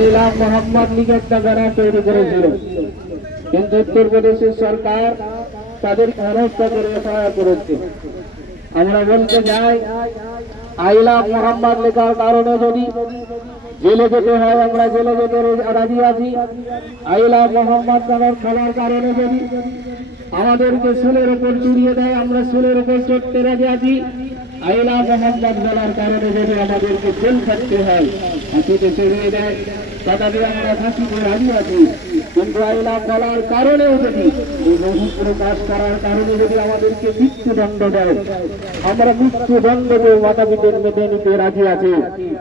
মোহাম্মদ লীগ একটা গাড়া তৈরি করেছিল, কিন্তু উত্তরপ্রদেশের সরকার তাদের অনস্থ করে এফআইআর করেছে। আমরা বলতে যাই, আইলা মোহাম্মদ লেখার কারণে যদি জেলে যেতে হয়, আমরা জেলে যেতে রাজি আছি। আইলা মোহাম্মদ খেলার কারণে যদি আমাদেরকে সুলের উপর চড়িয়ে দেয়, আমরা সুলের উপর চড়তে রাজি আছি। আইলা মোহাম্মদ বলার কারণে যদি আমাদেরকে জেল থাকতে হয়, ফাঁসিতে চড়িয়ে দেয়, তথাপি আমরা ফাঁসিতে রাজি আছি। কিন্তু আইলা বলার কারণেও যদি এই বহু প্রকাশ করার কারণে যদি আমাদেরকে মৃত্যুদণ্ড দেয়, আমরা মৃত্যুদণ্ডকে মাতাপিতার মেনে নিতে রাজি আছি।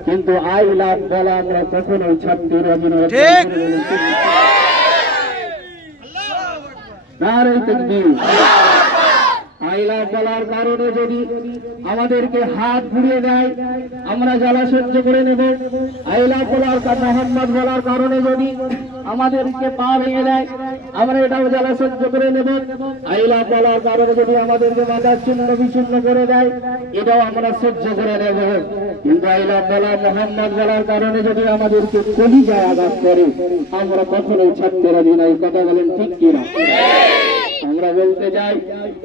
কিন্তু আইলা বলা আমরা কখনোই ছাড়তে রাজি নয়। নারে তাকবীর। আইলা বলার কারণে যদি আমাদেরকে হাত ঘুরিয়ে দেয়, আমরা জ্বালা সহ্য করে নেব। আইলা বলার মোহাম্মদ বলার কারণে যদি আমাদেরকে পা ভেঙে দেয়, আমরা এটাও জ্বালা সহ্য করে নেব। আইলা বলার কারণে যদি আমাদেরকে মাথা চূর্ণ বিচূর্ণ করে দেয়, এটাও আমরা সহ্য করে নেব। কিন্তু আইলা বলা মোহাম্মদ বলার কারণে যদি আমাদেরকে কলিজায় আঘাত করে, আমরা কখনোই ছাড়তে রাজি নাই। কথা বলেন ঠিক কিনা? আমরা বলতে চাই,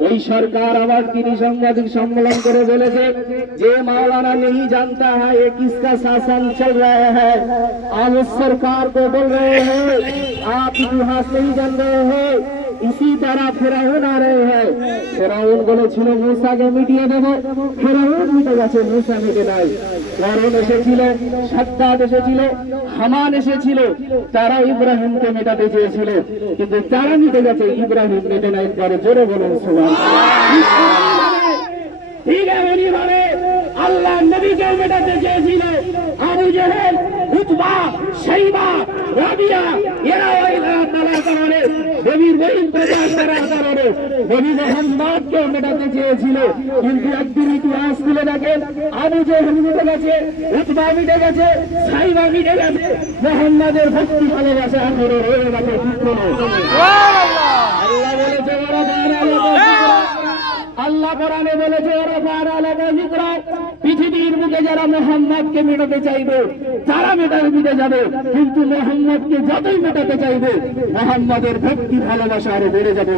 ওই সরকার আবার তিনি সাংবাদিক সম্মেলন করে বলেছে যে मौलाना नहीं जानता है ये किसका शासन चल रहा है। आप उस सरकार को बोल रहे हैं आप इतिहास नहीं जान रहे हैं। इसी तरह फिराउन आ रहे हैं। फिराउन বলেছিল মুসাকে মিটিয়ে দেব, ফিরাউন মিটে গেছে, মুসা মিটে নাই। কারণ এসেছিল, সাদ্দাত এসেছিল, হামান এসেছিল, তারা ইব্রাহিমকে মেটাতে চেয়েছিল, কিন্তু তারা মিটে গেছে, ইব্রাহিম মেটে নাই। পরে জোরে বলুন সুবহানাল্লাহ। ঠিক এমনি ভাবে আল্লাহ নবীকে মেটাতে চেয়েছিল। আবু জেহেল, উতবা, শাইবা, রাবিয়া এরা ওই তালার কারণে, নবীর বহিন প্রচার করার কারণে নবী মুহাম্মদকে মেটাতে চেয়েছিল। কিন্তু একদিন ইতিহাস তুলে দেখেন, আবু জেহেল মিটে গেছে, উতবা মিটে গেছে, শাইবা মিটে গেছে, মুহাম্মদের ভক্তি ভালোবাসা এখনো রয়ে গেছে। আল্লাহ বলেছে আল্লাহ কোরআনে বলেছে পৃথিবীর বুকে যারা মুহাম্মদকে মেটাতে চাইবে তারা মিটে যাবে, কিন্তু মুহাম্মদকে যতই মেটাতে চাইবে মুহাম্মদের ভক্তি ভালোবাসা আরো বেড়ে যাবে,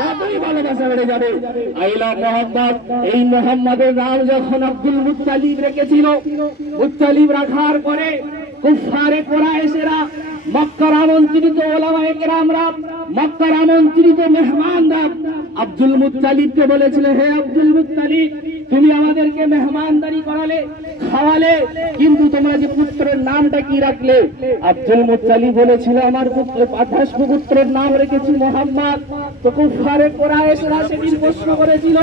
ততই ভালোবাসা বেড়ে যাবে। আইলা মুহাম্মদ, এই মুহাম্মদের নাম যখন আব্দুল মুত্তালিব রেখেছিল, মুত্তালিব রাখার পরে কুফারে কুরাইশেরা, মক্কার আমন্ত্রিত ওলামায়ে কেরামরা, মক্কার আমন্ত্রিত মেহমানরা আব্দুল মুত্তালিবকে বলেছিল, হে আব্দুল মুত্তালিব, তুমি আমাদেরকে মেহমানদারি করালে, খাওয়ালে, কিন্তু তোমরা যে পুত্রের নামটা কি রাখলে? আব্দুল মুত্তালিব বলেছিল, আমার পুত্রের নাম রেখেছি মুহাম্মদ। তো কুফারে কুরাইশরা সেদিন প্রশ্ন করেছিল,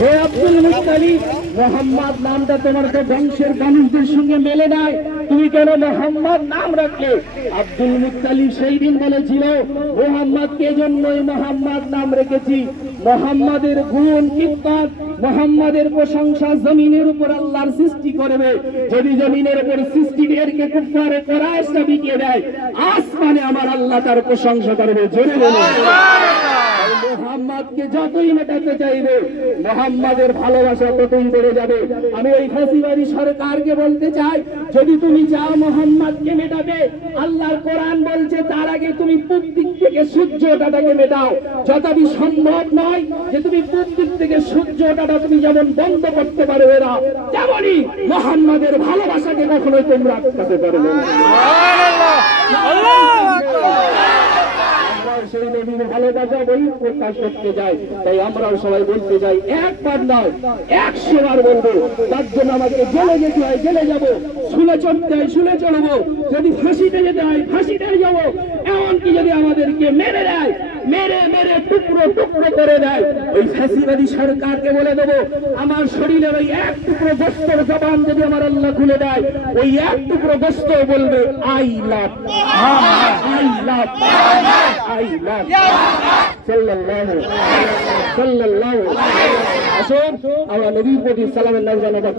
হে আব্দুল মুত্তালিব, মুহাম্মদ নামটা তোমার তো বংশের মানুষদের সঙ্গে মেলে নাই, তুমি কেন মুহাম্মদ নাম রাখলে? আব্দুল মুত্তালিব সেই দিন বলেছিল, মুহাম্মদকে জন্যই মুহাম্মদ নাম রেখেছি। মুহাম্মাদের গুণ কিফাত, মুহাম্মাদের প্রশংসা জমিনের উপর আল্লাহর সৃষ্টি করবে। যদি জমিনের উপর সৃষ্টিদেরকে কুফারে কুরাইশরা বিকিয়ে দেয়, আসমানে আমার আল্লাহ তার প্রশংসা করবে। জোরে বলুন সুবহানাল্লাহ। মুহাম্মদকে যতই মেটাতে চাইবে মুহাম্মাদের ভালোবাসা ততই বেড়ে যাবে। আমি ওই ফাঁসিবাদী সরকারকে বলতে চাই, যদি তুমি চাও মুহাম্মদকে মেটাবে, আল্লাহর কোরআন বলছে তার আগে তুমি পূব দিক থেকে সূর্য ওঠাটাকে মেটাও। যতই সম্ভব নয় যে তুমি পূব দিক থেকে সূর্য ওঠাটা তুমি যেমন বন্ধ করতে পারবে না, তেমনি মুহাম্মাদের ভালোবাসাকে কখনোই তোমরা আটকাতে পারবে না। সুবহানাল্লাহ, আল্লাহু আকবার। সেই নবীর ভালোবাসা বই প্রকাশ করতে যাই, তাই আমরাও সবাই বলতে যাই, একবার নয় 100 বার বলবো। তার জন্য আমাকে জেলে যেতে হয়, জেলে যাবো, শুলে চড়তে হয়, শুলে চড়বো, যদি ফাঁসিতে যেতে হয় ফাঁসিতে যাবো। এমনকি যদি আমাদেরকে মেরে দেয়, মেরে মেরে টুকরো টুকরো করে দেয়, ওই ফাঁসিবাদী সরকারকে বলে দেবো, আমার শরীরের ওই এক টুকরো গোস্তের জবান যদি আমার আল্লাহ খুলে দেয়, ওই এক টুকরো গোস্ত বলবে I love, I love, I love সাল্লাল্লাহু সাল্লাল্লাহু। আসুন আমরা নবীর প্রতি সালামের নাম জানাবো।